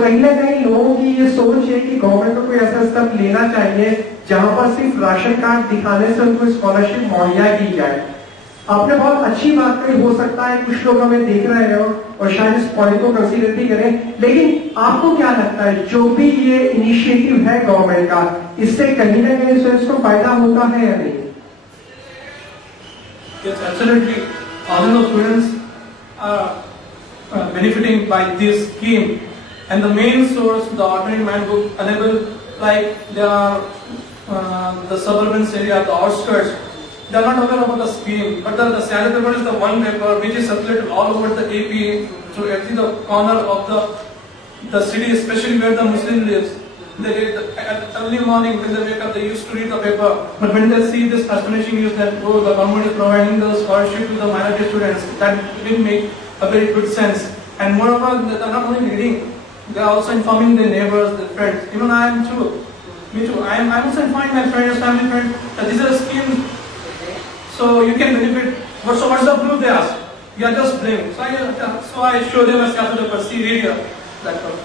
कहीं ना कहीं लोगों की ये सोच है कि गवर्नमेंट को कोई ऐसा स्टेप लेना चाहिए जहां पर सिर्फ राशन कार्ड दिखाने से उनको स्कॉलरशिप मुहैया की जाए। आपने बहुत अच्छी बात कही, हो सकता है कुछ लोग हमें देख रहे हो और शायद इस पॉइंट को कंसीडर भी करें, लेकिन आपको क्या लगता है जो भी ये इनिशिएटिव है गवर्नमेंट का, इससे कहीं ना कहीं स्टूडेंट्स को फायदा होता है या नहीं? Yes, absolutely. Thousands of students are benefiting by this scheme, and the main source, the alternate man book, enable like there are the suburban area, the outskirts. They are not aware about the scheme, but the salary paper is the one paper which is circulated all over the AP, through every corner of the city, especially where the Muslim lives. They at early morning when they wake up, they used to read the paper. But when they see this astonishing news that the government is providing the scholarship to the minority students, that will make a very good sense. And moreover, they are not only reading; they are also informing their neighbors, their friends. Even I am too. Me too. I am also informing my friends, family friends, that these are schemes, so you can benefit. But so what's the proof they ask? You are just blamed. So I show them a schedule paper. See, read here. That's all.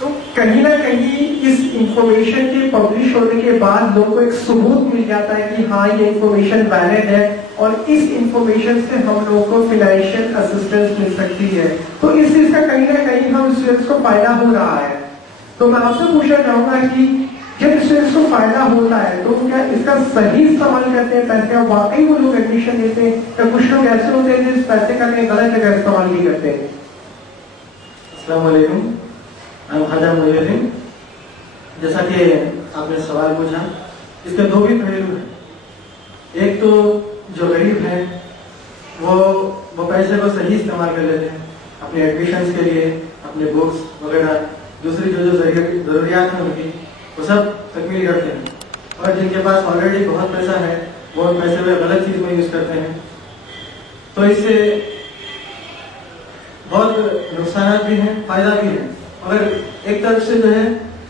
तो कहीं ना कहीं इस information के publish होने के बाद लोगों को एक सबूत मिल जाता है कि हाँ ये इंफॉर्मेशन वैलिड है और इस इंफॉर्मेशन से हम लोगों को फाइनेंशियल असिस्टेंस मिल सकती है। तो इस चीज का कहीं ना कहीं हम स्टूडेंट्स को फायदा हो रहा है। तो मैं आपसे पूछना चाहूंगा कि जब स्टूडेंट्स को फायदा होता है तो क्या इसका सही इस्तेमाल करते हैं पैसे, और वाकई वो लोग एडमिशन लेते हैं, या कुछ लोग ऐसे होते हैं जिस पैसे का गलत जगह इस्तेमाल भी करते हैं? अस्सलाम वालेकुम, जैसा कि आपने सवाल पूछा, इसके दो भी पहलू हैं। एक तो जो गरीब है वो पैसे को सही इस्तेमाल कर लेते हैं अपने एडमिशन के लिए, अपने बुक्स वगैरह, दूसरी जो जरूरियात हैं उनकी, वो सब तकमील करते हैं। और जिनके पास ऑलरेडी बहुत पैसा है वो पैसे में गलत चीज में यूज करते हैं। तो इससे बहुत नुकसान भी हैं, फायदा भी है। मगर एक तरफ से जो है,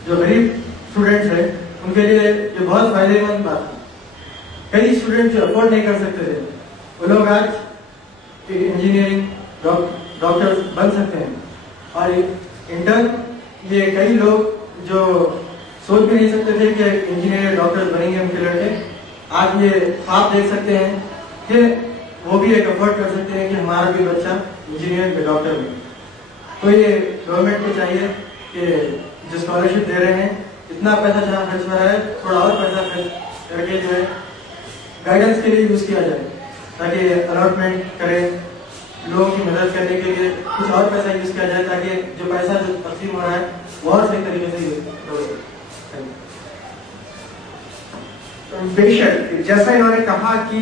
जो गरीब स्टूडेंट्स हैं उनके लिए ये बहुत फायदेमंद बात है। कई स्टूडेंट जो अफोर्ड नहीं कर सकते थे वो लोग आज इंजीनियरिंग, डॉक्टर बन सकते हैं। और इंटर्न, ये कई लोग जो सोच भी नहीं सकते थे कि इंजीनियर डॉक्टर बनेंगे उनके लड़के, आज ये आप देख सकते हैं कि वो भी एक अफोर्ड कर सकते हैं कि हमारा भी बच्चा इंजीनियर या डॉक्टर बने। तो ये गवर्नमेंट को चाहिए कि जो स्कॉलरशिप दे रहे हैं, इतना पैसा जहाँ खर्च हो रहा है, थोड़ा और पैसा खर्च करके जो है गाइडेंस के लिए यूज किया जाए, ताकि अलॉटमेंट करें, लोगों की मदद करने के लिए कुछ और पैसा यूज किया जाए, ताकि जो पैसा जो तकसीम हो रहा है वो और सही तरीके से यूज हो। बेशक, जैसा इन्होंने कहा कि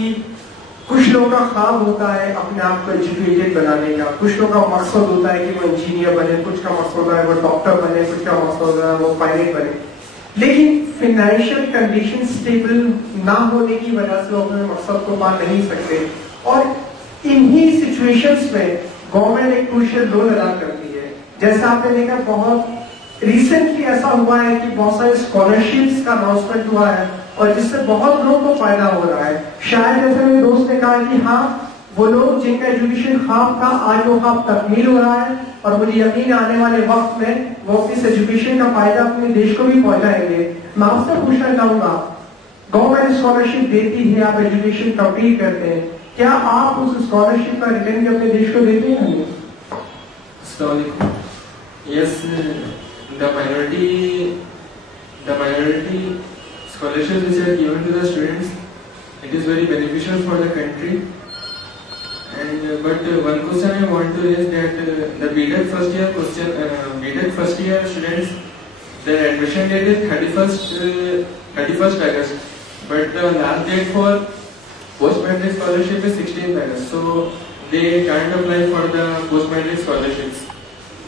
कुछ लोगों का ख्वाब होता है अपने आप को एजुकेटेड बनाने का, कुछ लोगों का मकसद होता है कि वो इंजीनियर बने, कुछ का मकसद होता है वो डॉक्टर बने, कुछ का मकसद होता है वो पायलट बने। लेकिन फाइनेंशियल कंडीशन स्टेबल ना होने की वजह से वो अपने मकसद को पा नहीं सकते, और इन्हीं सिचुएशंस में गवर्नमेंट एक क्रूशियल रोल अदा करती है। जैसा आपने देखा, बहुत रिसेंटली ऐसा हुआ है कि बहुत सारे स्कॉलरशिप्स का अनाउंसमेंट हुआ है और जिससे बहुत लोगों को फायदा हो रहा है। शायद जैसे मेरे दोस्त ने कहा कि हाँ, वो लोग जिनका एजुकेशन ख्वाब था आज वो ख्वाब तकमील हो रहा है, और मुझे यकीन आने वाले वक्त में वो इस एजुकेशन का फायदा अपने देश को भी पहुंचाएंगे। मैं आपसे पूछना चाहूंगा, गवर्नमेंट स्कॉलरशिप देती है, आप एजुकेशन कंप्लीट करते हैं, क्या आप उस स्कॉलरशिप का रिटर्न भी अपने देश को देते हैं? Yes, the minority scholarships which are given to the students, it is very beneficial for the country. And but one question I want to raise that the BTech first year students, their admission date is 31st August, but the last date for post matric scholarship is 16th August. So they can't apply for the post matric scholarships.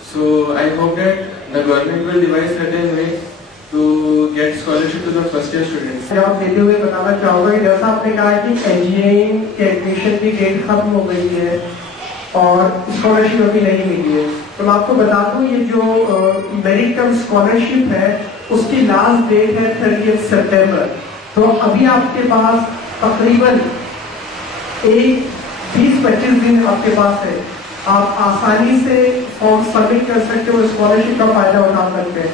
So I hope that the government will devise certain way to get scholarship to the first year students. जवाब देते हुए बताना चाहूंगा कि जैसा आपने कहा कि इंजीनियरिंग के एडमिशन की डेट खत्म हो गई है और स्कॉलरशिप अभी नहीं मिली है, तो मैं आपको बता दूं ये जो मेरिट कम स्कॉलरशिप है उसकी लास्ट डेट है 30 सितंबर। तो अभी आपके पास तकरीबन 20-25 दिन आपके पास है। आप आसानी से फॉर्म सबमिट कर सकते हो, स्कॉलरशिप का फायदा उठा सकते हैं।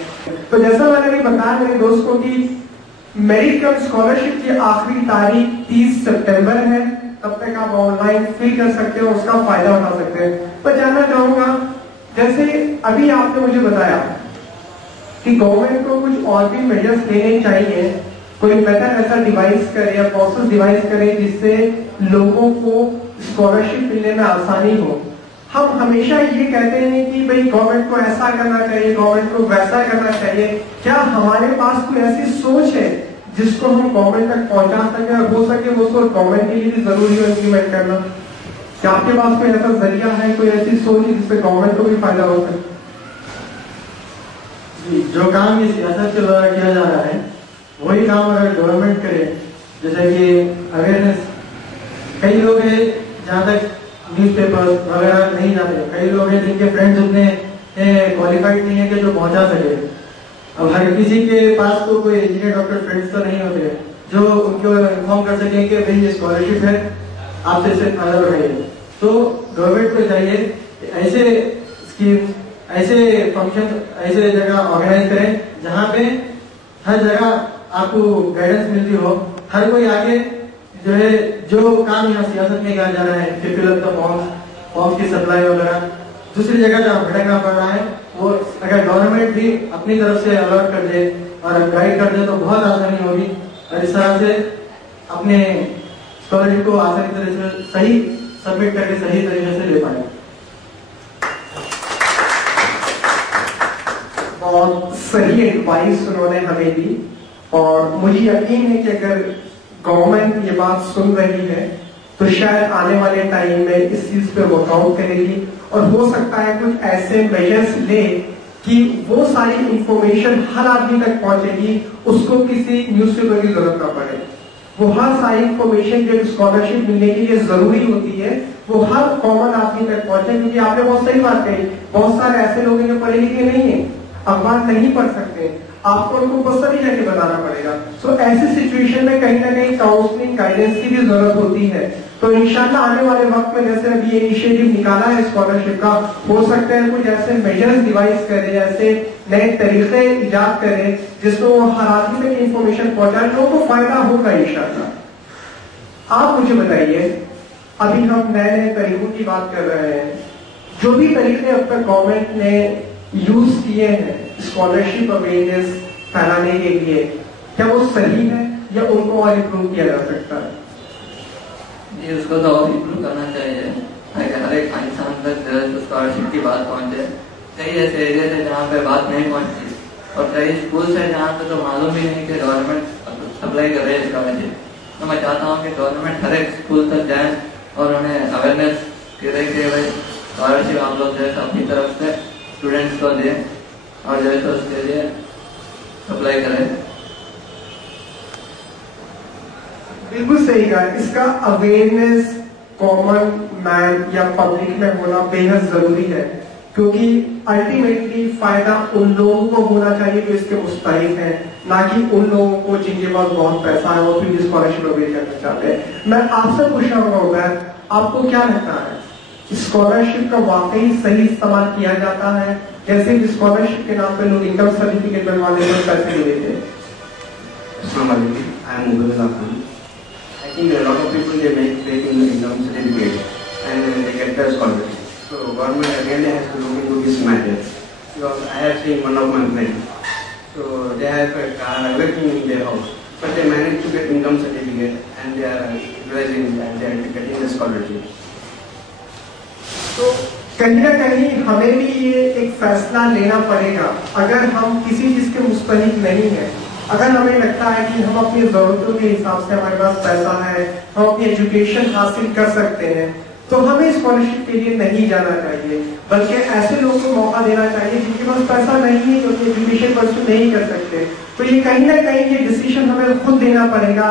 तो जैसा मैंने भी बताया मेरे दोस्तों की मेरिट कम स्कॉलरशिप की आखिरी तारीख 30 सितंबर है, तब तक आप ऑनलाइन फिल कर सकते हो, उसका फायदा उठा सकते हैं। मैं जानना चाहूंगा, जैसे अभी आपने मुझे बताया कि गवर्नमेंट को कुछ और भी मेजर्स लेने चाहिए, कोई मेथड ऐसा डिवाइस करे या प्रोसेस डिवाइस करे जिससे लोगों को स्कॉलरशिप मिलने में आसानी हो। हम हमेशा ये कहते हैं कि भाई गवर्नमेंट को ऐसा करना चाहिए, गवर्नमेंट को वैसा करना चाहिए। क्या हमारे पास कोई ऐसी सोच है जिसको हम गवर्नमेंट तक पहुंचा सके और हो सके वो सोच गवर्नमेंट के लिए भी जरूरी हो इम्प्लीमेंट करना? क्या आपके पास कोई ऐसा जरिया है, कोई ऐसी सोच जिससे गवर्नमेंट को भी फायदा हो सके? जो काम इस सियासत के द्वारा किया जा रहा है वही काम अगर गवर्नमेंट करे, जैसे कि अवेयरनेस, कई लोग हैं जहाँ तक न्यूज़पेपर वगैरह नहीं जाते, कई लोग हैं जिनके फ्रेंड्स उतने क्वालिफाइड नहीं है कि जो पहुंचा सके। अब हर किसी के पास तो कोई इंजीनियर डॉक्टर फ्रेंड्स तो नहीं होते जो उनको इन्फॉर्म कर सके कि भाई ये स्कॉलरशिप है, आपसे इससे फायदा उठाइए। तो गवर्नमेंट को चाहिए ऐसे स्कीम, ऐसे फंक्शन, ऐसे जगह ऑर्गेनाइज करें जहाँ पे हर जगह आपको गाइडेंस मिलती हो, हर कोई आगे जो है जो काम यहाँ सियासत में किया जा रहा है कि फिलअप द फॉर्म्स की सप्लाई वगैरह, दूसरी जगह जहाँ भटकना पड़ रहा है वो अगर गवर्नमेंट भी अपनी तरफ से अलर्ट कर दे और गाइड कर दे तो बहुत आसानी होगी और इस तरह से अपने स्कॉलरशिप को आसानी तरह से सही सबमिट करके सही तरीके से ले पाए। और सही एडवाइस उन्होंने हमें दी और मुझे यकीन है कि अगर गवर्नमेंट ये बात सुन रही है तो शायद आने वाले टाइम में इस चीज पे वर्कआउट करेगी और हो सकता है कुछ ऐसे मेजर्स ले कि वो सारी इंफॉर्मेशन हर आदमी तक पहुंचेगी, उसको किसी न्यूज़पेपर की जरूरत ना पड़े। वो हर सारी इंफॉर्मेशन जो स्कॉलरशिप मिलने के लिए जरूरी होती है वो हर कॉमन आदमी तक पहुंचे, क्योंकि आपने बहुत सही बात कही, बहुत सारे ऐसे लोग हैं जो पढ़े लिखे नहीं है, अखबार नहीं पढ़ सकते, आपको उनको पर्सनली जाके बताना पड़ेगा। सो ऐसी सिचुएशन में कहीं ना कहीं काउंसलिंग गाइडेंस की भी जरूरत होती है। तो इंशाल्लाह आने वाले वक्त में जैसे अभी ये इनिशिएटिव निकाला है स्कॉलरशिप का, हो सकता है कुछ ऐसे मेजर्स डिवाइस करे, ऐसे नए तरीके इजाद करे जिसमें वो हर आदमी तक इंफॉर्मेशन पहुंचाए, लोगों को फायदा होगा इंशाल्लाह। आप मुझे बताइए, अभी हम नए नए तरीकों की बात कर रहे हैं, जो भी तरीके अब तक गवर्नमेंट ने यूज किए हैं स्कॉलरशिप अवेयरनेस फैलाने के लिए, क्या वो सही है या उनको और इम्प्रूव किया जा सकता है? जी, उसको तो और इम्प्रूव करना चाहिए ताकि हर एक इंसान तक स्कॉलरशिप की बात पहुंचे। कई ऐसे एरिया है जहाँ पे बात नहीं पहुंचती और कई स्कूल है जहाँ पे तो मालूम ही नहीं कि गवर्नमेंट सप्लाई कर रही है स्कॉलरशिप। तो मैं चाहता हूँ कि गवर्नमेंट हर एक स्कूल तक जाए और उन्हें अवेयरनेस करे कि भाई स्कॉलरशिप आप लोग जो है अपनी तरफ से स्टूडेंट्स को दें और जो है तो उसके लिए अप्लाई करें। बिल्कुल सही कहा, इसका अवेयरनेस कॉमन मैन या पब्लिक में होना बेहद जरूरी है, क्योंकि अल्टीमेटली फायदा उन लोगों को होना चाहिए जो इसके मुस्तहिक हैं, ना कि उन लोगों को जिनके पास बहुत पैसा है वो फिर स्कॉलरशिप अवेल करना चाहते हैं। मैं आपसे पूछ रहा हूँ उबैद, आपको क्या लगता है स्कॉलरशिप का वाकई सही इस्तेमाल किया जाता है? जैसे स्कॉलरशिप के नाम पे लोग इनकम सर्टिफिकेट बनवाने में पैसे लेते हैं। I think a lot of people they make fake income certificate and they get the scholarship. So government again has to look into this matter, because I have seen one of my friends. So they have a car, everything in their house, but they manage to get income certificate and they are utilizing and they are getting the scholarship. तो कहीं ना कहीं हमें भी ये एक फैसला लेना पड़ेगा, अगर हम किसी चीज के मुस्तहिक नहीं है, अगर हमें लगता है कि हम अपनी जरूरतों के हिसाब से हमारे पास पैसा है, हम अपनी एजुकेशन हासिल कर सकते हैं, तो हमें स्कॉलरशिप के लिए नहीं जाना चाहिए, बल्कि ऐसे लोगों को मौका देना चाहिए जिनके पास पैसा नहीं है, जो कि एजुकेशन परस्यू नहीं कर सकते। तो ये कहीं ना कहीं ये डिसीजन हमें खुद देना पड़ेगा,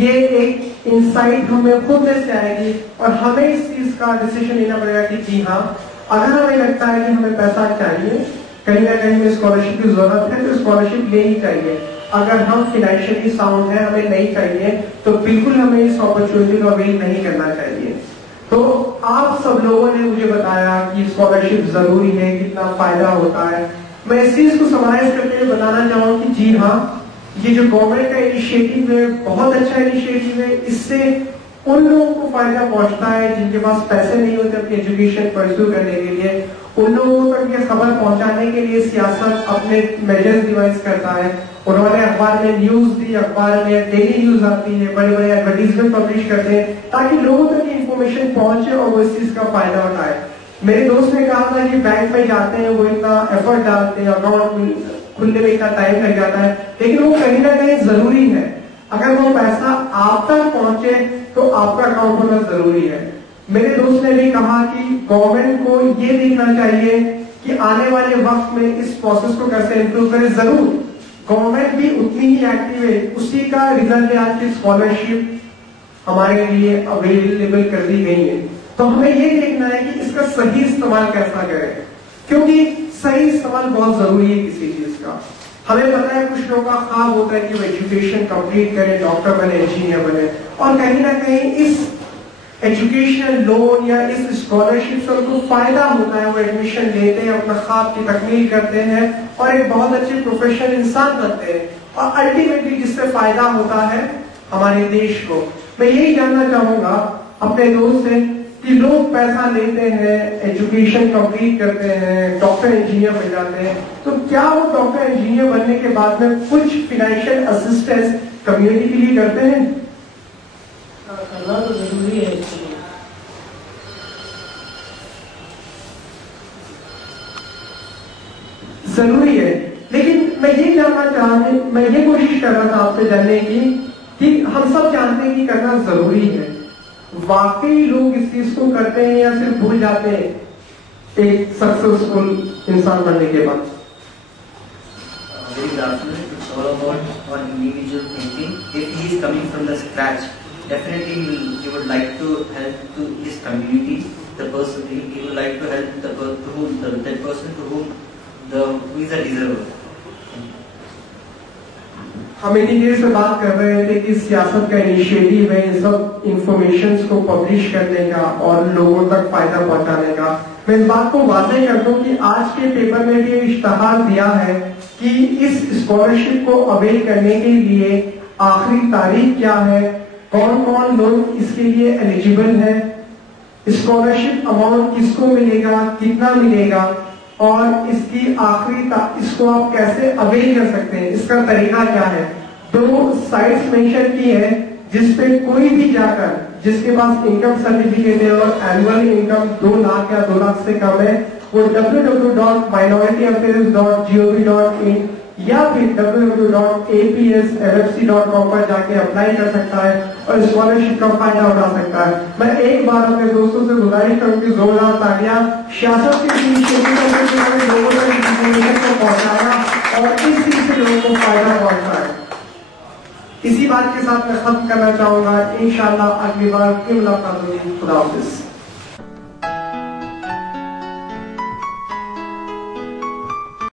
ये एक इंसाइट हमें खुद में से आएगी और हमें इस चीज का डिसीजन लेना पड़ेगा कि जी हाँ, अगर हमें लगता है कि हमें पैसा चाहिए, कहीं ना कहीं हमें स्कॉलरशिप की जरूरत है, तो स्कॉलरशिप लेनी चाहिए। अगर हम फाइनेंशियली साउंड है, हमें नहीं चाहिए, तो बिल्कुल हमें इस अपॉर्चुनिटी को अवेल नहीं करना चाहिए। तो आप सब लोगों ने मुझे बताया कि स्कॉलरशिप जरूरी है, कितना फायदा होता है। मैं इस चीज को समराइज करके बताना चाहूँ कि जी हाँ, ये जो गवर्नमेंट का इनिशिएटिव है बहुत अच्छा इनिशिएटिव है। इससे उन लोगों को फायदा पहुंचता है जिनके पास पैसे नहीं होते अपनी एजुकेशन परस्यू करने के लिए। उन लोगों तक ये खबर पहुंचाने के लिए सियासत अपने मेजर्स डिवाइस करता है। उन्होंने अखबार में न्यूज दी, अखबार में डेली न्यूज आती है, बड़े बड़े एडवर्टीजमेंट पब्लिश करते हैं ताकि लोगों तक इंफॉर्मेशन पहुंचे और वो इस चीज का फायदा उठाए। मेरे दोस्त ने कहा था कि बैंक में जाते हैं, वो इतना एफर्ट डालते हैं, अकाउंट खुलने में इतना टाइम लग जाता है, लेकिन वो कहीं ना कहीं जरूरी है। अगर वो पैसा आप तक पहुंचे तो आपका अकाउंट होना जरूरी है। मेरे दोस्त ने भी कहा कि गवर्नमेंट को ये देखना चाहिए कि आने वाले वक्त में इस प्रोसेस को कैसे इंप्रूव करे। जरूर गवर्नमेंट भी उतनी ही एक्टिव है, उसी का रिजल्ट है आज की स्कॉलरशिप हमारे लिए अवेलेबल कर दी गई है। तो हमें ये देखना है कि इसका सही इस्तेमाल कैसा करें, क्योंकि सही इस्तेमाल बहुत जरूरी है किसी चीज का। हमें पता है कुछ लोगों का ख्वाब होता है कि वो एजुकेशन कंप्लीट करें, डॉक्टर बने, इंजीनियर बने, और कहीं ना कहीं इस एजुकेशन लोन या इस स्कॉलरशिप से उनको फायदा होता है। वो एडमिशन लेते हैं, अपना ख्वाब की तकमील करते हैं और एक बहुत अच्छे प्रोफेशनल इंसान बनते हैं, और अल्टीमेटली जिससे फायदा होता है हमारे देश को। मैं यही जानना चाहूंगा अपने दोस्त से कि लोग पैसा लेते हैं, एजुकेशन कंप्लीट करते हैं, डॉक्टर इंजीनियर बन जाते हैं, तो क्या वो डॉक्टर इंजीनियर बनने के बाद में कुछ फाइनेंशियल असिस्टेंस कम्युनिटी के लिए करते हैं? करना तो जरूरी है। जरूरी है, लेकिन मैं ये जानना चाहता, मैं ये कोशिश कर रहा था आपसे जानने की कि हम सब जानते हैं कि करना जरूरी है, वाकई लोग इस चीज को करते हैं या सिर्फ भूल जाते हैं एक सक्सेसफुल इंसान बनने के बाद? Very good afternoon. It's all about one individual thinking. If he is coming from the scratch, definitely he would like to help to his community. The person he would like to help that person to whom who is a deserver. हम इतनी देर से बात कर रहे थे कि सियासत का इनिशिएटिव है इन सब इंफॉर्मेशन को पब्लिश करने का और लोगों तक फायदा पहुंचाने का। मैं इस बात को वाज़ेह कर दूं कि आज के पेपर में भी इश्तहार दिया है कि इस स्कॉलरशिप को अवेल करने के लिए आखिरी तारीख क्या है, कौन कौन लोग इसके लिए एलिजिबल है, स्कॉलरशिप अमाउंट किसको मिलेगा, कितना मिलेगा, और इसकी इसको आप कैसे अवेल कर सकते हैं, इसका तरीका क्या है। 2 साइट्स मेंशन की है जिसपे कोई भी जाकर जिसके पास इनकम सर्टिफिकेट है और एनुअल इनकम 2 लाख या 2 लाख से कम है, वो www.minorityAffairs.gov.in या फिर www.apslfc.com पर जाके अप्लाई कर सकता है और स्कॉलरशिप का फायदा उठा सकता है। मैं एक बार अपने दोस्तों से गुजारिश करूंगी जोरदार तालियां सियासत के लोगों तक इंफॉर्मेशन को पहुंचाया और इस चीज से लोगों को फायदा पहुंचाया। इसी बात के साथ मैं खत्म करना चाहूंगा। इंशाल्लाह अगली बार फिर मुलाकात होगी। खुदा हाफिज।